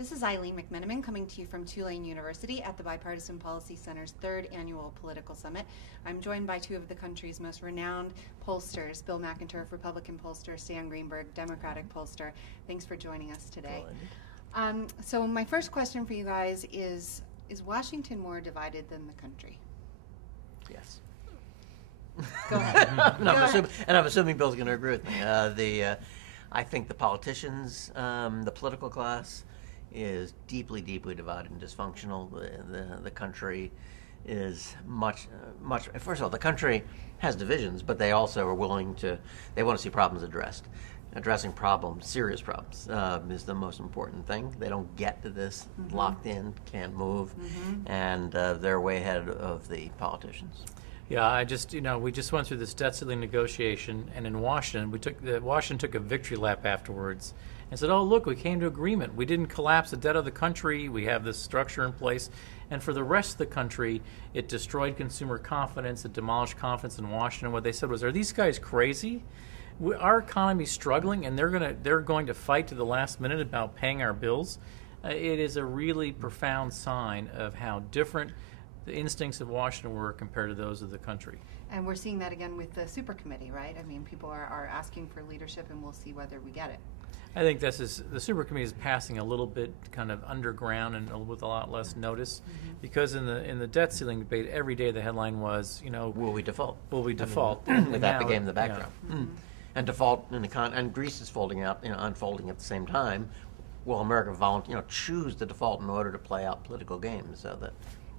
This is Eileen McMenamin coming to you from Tulane University at the Bipartisan Policy Center's 3rd Annual Political Summit. I'm joined by two of the country's most renowned pollsters, Bill McInturff, Republican pollster, Stan Greenberg, Democratic pollster. Thanks for joining us today. So my first question for you guys is Washington more divided than the country? Yes. Go ahead. I'm assuming Bill's going to agree with me. I think the politicians, the political class, is deeply, deeply divided and dysfunctional. The country is much. First of all, the country has divisions, but they also are willing to. They want to see problems addressed. Addressing problems, serious problems, is the most important thing. They don't get to this locked in, can't move, and they're way ahead of the politicians. Yeah, we just went through this debt ceiling negotiation, and in Washington, Washington took a victory lap afterwards and said, "Oh, look, we came to agreement. We didn't collapse the debt of the country. We have this structure in place." And for the rest of the country, it destroyed consumer confidence. It demolished confidence in Washington. What they said was, "Are these guys crazy? Our economy's struggling, and they're going to fight to the last minute about paying our bills." It is a really profound sign of how different the instincts of Washington were compared to those of the country. And we're seeing that again with the super committee, right? I mean, people are asking for leadership, and we'll see whether we get it. I think the super committee is passing a little bit kind of underground and with a lot less notice, because in the debt ceiling debate, every day the headline was, will we default? Will we default? That became the background. And default and Greece is unfolding at the same time. Will America choose to default in order to play out political games? So that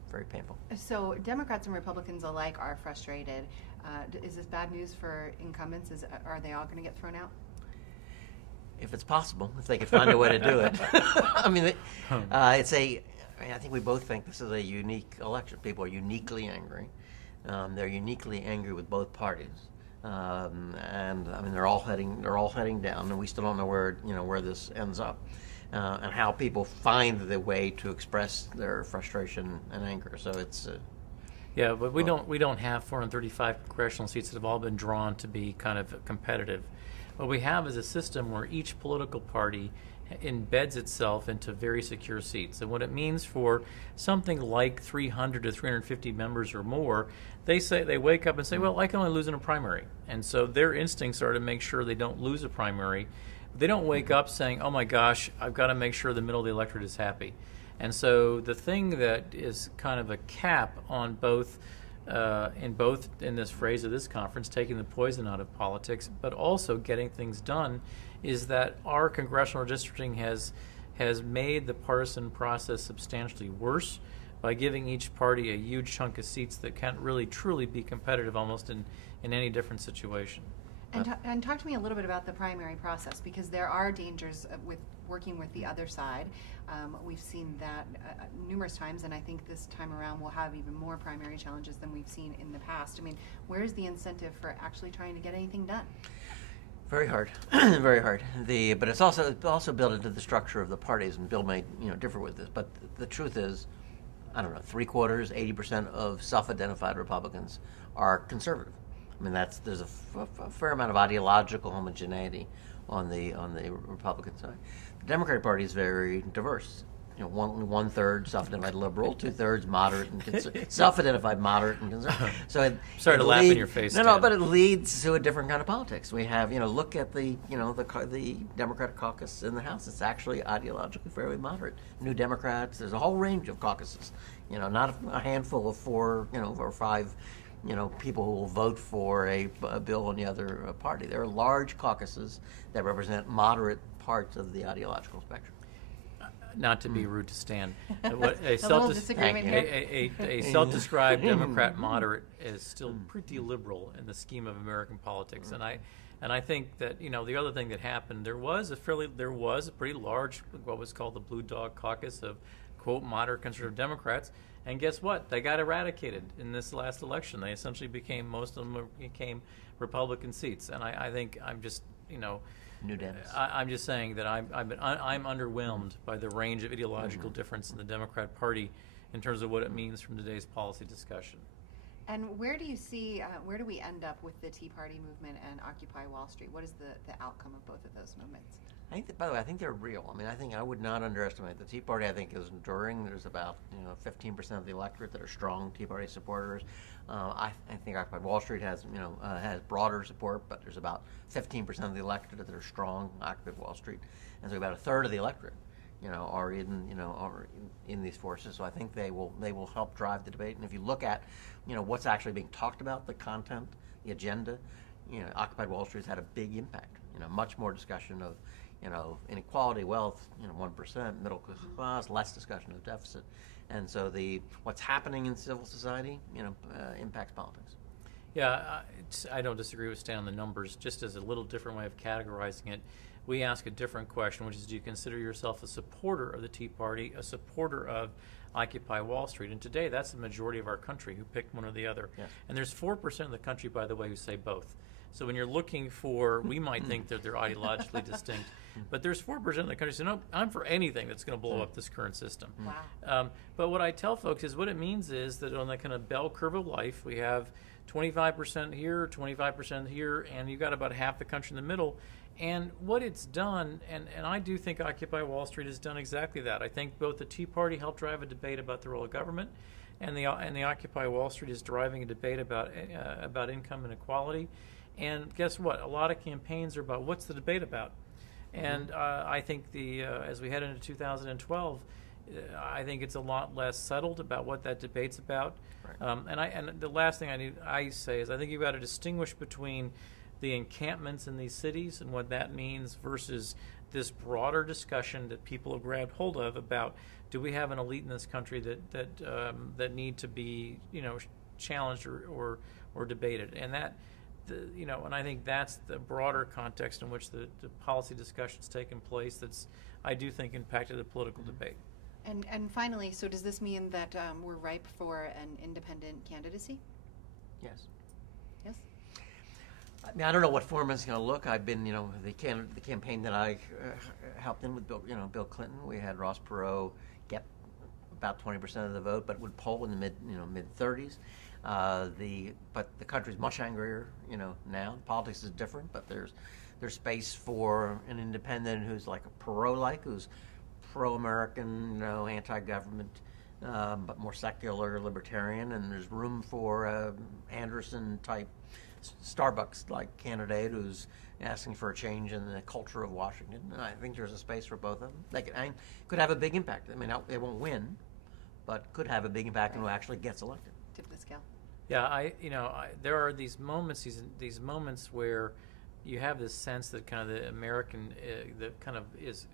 very painful. So Democrats and Republicans alike are frustrated. Is this bad news for incumbents? Are they all going to get thrown out? If it's possible, if they could find a way to do it. I think we both think this is a unique election. People are uniquely angry. They're uniquely angry with both parties, and they're all heading down, and we still don't know where this ends up, and how people find the way to express their frustration and anger. So it's. Yeah, but we don't have 435 congressional seats that have all been drawn to be kind of competitive. What we have is a system where each political party embeds itself into very secure seats. And what it means for something like 300 to 350 members or more, they wake up and say, well, I can only lose in a primary. And so their instincts are to make sure they don't lose a primary. They don't wake up saying, oh my gosh, I've got to make sure the middle of the electorate is happy. And so the thing that is kind of a cap on both in this phrase of this conference, taking the poison out of politics, but also getting things done, is that our congressional redistricting has made the partisan process substantially worse by giving each party a huge chunk of seats that can't really truly be competitive almost in any different situation. And talk to me a little bit about the primary process, because there are dangers with working with the other side. We've seen that numerous times, and I think this time around we'll have even more primary challenges than we've seen in the past. I mean, where's the incentive for actually trying to get anything done? Very hard, very hard. But it's also built into the structure of the parties, and Bill may differ with this. But the truth is, I don't know, 80% of self-identified Republicans are conservative. I mean, there's a fair amount of ideological homogeneity on the Republican side. The Democratic Party is very diverse. One third self-identified liberal, 2/3 moderate and self-identified moderate and conservative. So sorry to laugh in your face. No, but it leads to a different kind of politics. We have, look at the Democratic caucus in the House. It's actually ideologically fairly moderate. New Democrats. There's a whole range of caucuses. Not a handful of 4, or 5. People who will vote for a bill on the other party. There are large caucuses that represent moderate parts of the ideological spectrum. Not to be rude to Stan, a self-described Democrat moderate is still pretty liberal in the scheme of American politics, and I think that the other thing that happened, there was a pretty large what was called the Blue Dog Caucus of quote moderate conservative Democrats. And guess what? They got eradicated in this last election. They essentially most of them became Republican seats. And I think I'm just, New Dems. I'm just saying that I'm underwhelmed by the range of ideological difference in the Democrat Party in terms of what it means from today's policy discussion. And where do you see, where do we end up with the Tea Party movement and Occupy Wall Street? What is the outcome of both of those movements? I think, by the way, I think they're real. I mean, I would not underestimate the Tea Party. I think is enduring. There's about 15% of the electorate that are strong Tea Party supporters. I think Occupy Wall Street has has broader support, but there's about 15% of the electorate that are strong Occupy Wall Street, and so about a third of the electorate, are in these forces. So I think they will help drive the debate. And if you look at, what's actually being talked about, the content, the agenda, Occupied Wall Street's had a big impact. Much more discussion of inequality, wealth, 1%, middle class, less discussion of deficit. And so what's happening in civil society, impacts politics. Yeah, I don't disagree with Stan on the numbers. Just as a little different way of categorizing it, we ask a different question, which is, do you consider yourself a supporter of the Tea Party, a supporter of Occupy Wall Street? And today, that's the majority of our country who picked one or the other. Yes. And there's 4% of the country, by the way, who say both. So when you're looking for, we might think that they're ideologically distinct, but there's 4% of the country who say, no, I'm for anything that's going to blow up this current system. Wow. But what I tell folks is what it means is that on the kind of bell curve of life, we have 25% here, 25% here, and you've got about half the country in the middle. And what it's done, and I do think Occupy Wall Street has done exactly that. I think both the Tea Party helped drive a debate about the role of government, and the Occupy Wall Street is driving a debate about income inequality. And guess what? A lot of campaigns are about what's the debate about. And I think as we head into 2012, I think it's a lot less settled about what that debate's about. Right. And the last thing I say is I think you've got to distinguish between the encampments in these cities and what that means versus this broader discussion that people have grabbed hold of about, do we have an elite in this country that need to be challenged or debated, and that. And I think that's the broader context in which the policy discussion's taken place that's, I do think, impacted the political debate. And finally, so does this mean that we're ripe for an independent candidacy? Yes. Yes? I mean, I don't know what form it's going to look. I've been, the campaign that I helped in with Bill Clinton, we had Ross Perot get about 20% of the vote, but would poll in the mid-30s. But the country's much angrier, now. Politics is different, but there's space for an independent who's like a Perot-like, who's pro-American, anti-government, but more secular, libertarian, and there's room for Anderson-type Starbucks-like candidate who's asking for a change in the culture of Washington. And I think there's a space for both of them. They could have a big impact. I mean, they won't win, but could have a big impact on who actually gets elected. Tip the scale. Yeah, there are these moments where you have this sense that kind of the American,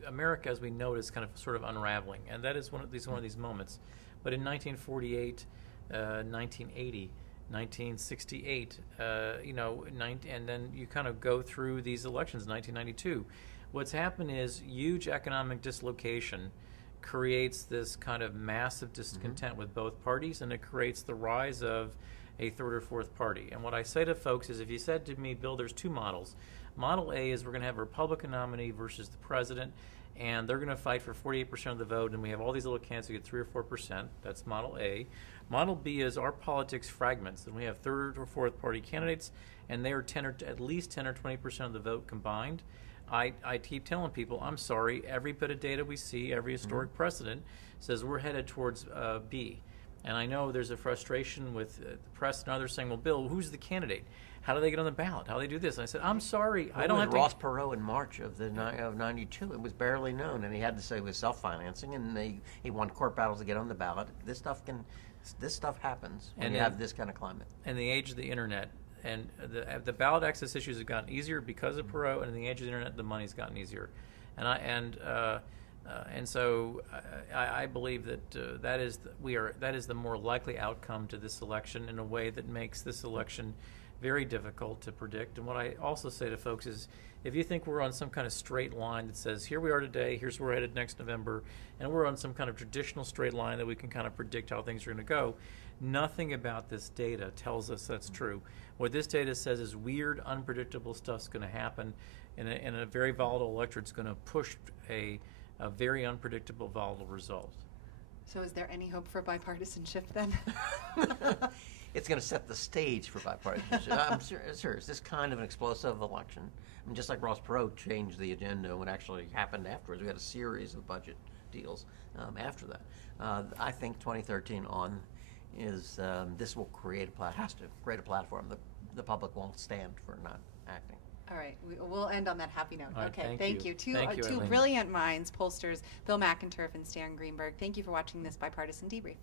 America as we know it is kind of sort of unraveling, and that is one of these moments. But in 1948, 1980, 1968, and then you kind of go through these elections, 1992. What's happened is huge economic dislocation creates this kind of massive discontent with both parties, and it creates the rise of a third or fourth party. And what I say to folks is, if you said to me, Bill, there's two models. Model A is we're going to have a Republican nominee versus the president, and they're going to fight for 48% of the vote, and we have all these little candidates who get 3 or 4%. That's Model A. Model B is our politics fragments, and we have third or fourth party candidates, and they are at least 10 or 20% of the vote combined. I keep telling people, I'm sorry, every bit of data we see, every historic precedent says we're headed towards B. And I know there's a frustration with the press and others saying, well, Bill, who's the candidate? How do they get on the ballot? How do they do this? And I said, I'm sorry, I don't have to. Ross Perot in March of '92. It was barely known, and he had to say it was self-financing, and he won court battles to get on the ballot. This stuff happens when you have this kind of climate. In the age of the internet, and the ballot access issues have gotten easier because of Perot, and in the age of the internet, the money's gotten easier. And so I believe that that is the more likely outcome to this election in a way that makes this election very difficult to predict. And what I also say to folks is, if you think we're on some kind of straight line that says, here we are today, here's where we're headed next November, and we're on some kind of traditional straight line that we can kind of predict how things are going to go, nothing about this data tells us that's true. What this data says is weird, unpredictable stuff's going to happen, and a very volatile electorate's going to push a very unpredictable, volatile result. So is there any hope for bipartisanship then? it's going to set the stage for bipartisanship. I'm serious. This kind of an explosive election, I mean, just like Ross Perot changed the agenda, what actually happened afterwards, we had a series of budget deals after that. I think 2013 on is this will has to create a platform that the public won't stand for not acting. All right, we'll end on that happy note. All right, okay, thank you. Two Thank you, two Eileen. brilliant minds, pollsters Bill McInturff and Stan Greenberg. Thank you for watching this Bipartisan Debrief.